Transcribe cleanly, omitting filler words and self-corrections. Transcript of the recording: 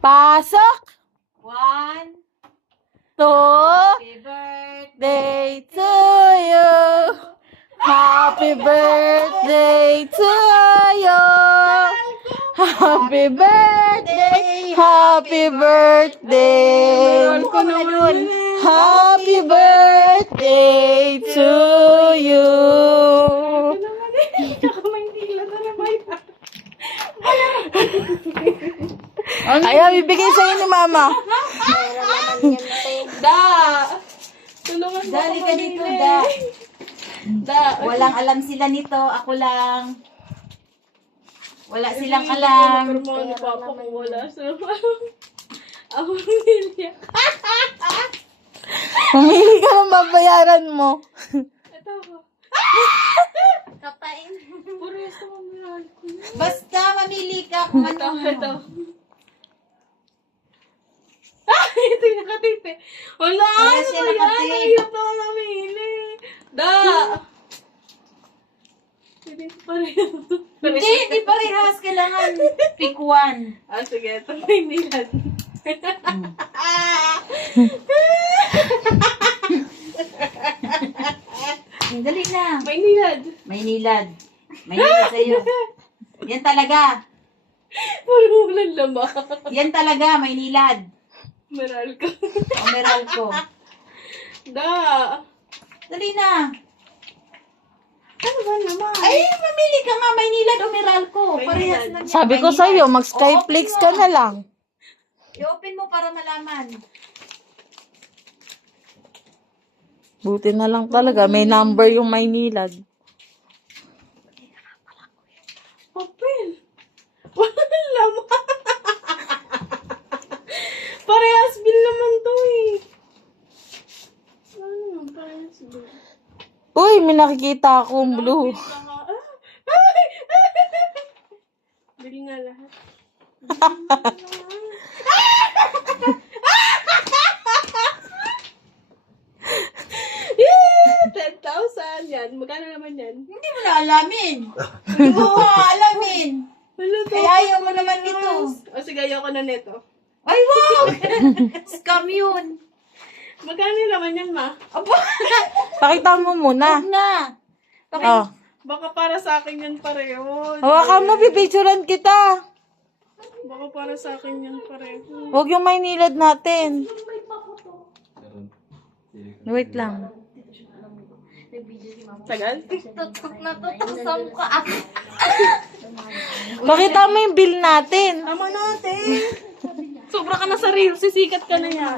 Pasok! 1. 2. Happy birthday. Day to you. Happy birthday to you. Happy birthday. Happy birthday. Happy birthday to you. Ayaw, bibigay sa'yo ni Mama. Da! Tulungan mo Dali ako ka dito, mamili. da. Da! Walang alam sila nito. Ako lang. Wala silang alam. Pero mga ni Papa kung wala sila. Ako pamilya. Mamili ka ng babayaran mo. Ito ako. Kapain. Puro sa mamilyan ko. Basta mamili ka kung Ito, ano. ito. Ito yung nakatipe. Wala! Wala Ano siya ba yan? nakatipe. Mahirap na ako namili. Da! Hindi pa rin. Hindi parehas. Kailangan pick one. Ah, sige. Ito may nilad. Dali na. May nilad. May nilad. May nilad sa'yo. Yan talaga. Puro ulan lama. Yan talaga. May nilad. Maral ka. Umeral ko. Da! Dali na. Ano ba naman? Ay, mamili ka nga. May nilad umeral ko. May Parehas nilad. lang yan. Sabi May ko nilad. sa'yo, mag-Skyflix O, open ka mo. na lang. I-open mo para malaman. Buti na lang talaga, may number yung Maynilad. Papel. Walang laman. Parehas bill naman to eh. Ano? Parehas bill. Uy, may nakikita akong blue. Bill ka nga. Ay! Bill nga lahat. Yeah! 10,000 yan. Magkano naman yan? Hindi mo na alamin. Hindi mo alamin. Wala to. Kaya ayaw mo naman nito. O sige, ayoko na nito. Ay, wow! Scam yun. Magkano naman yan, ma? Aba, Pakita mo muna. huwag na. Oh. Baka para sa akin yan pareho. Hawakan mo, pipicturean kita. Baka para sa akin yan pareho. Huwag yung Maynilad natin. Wait lang. Tagal? Tutok na tutok sa mukha. Pakita mo yung bill natin. Tama natin. Sobra ka na sa reel. Sisikat ka na yan.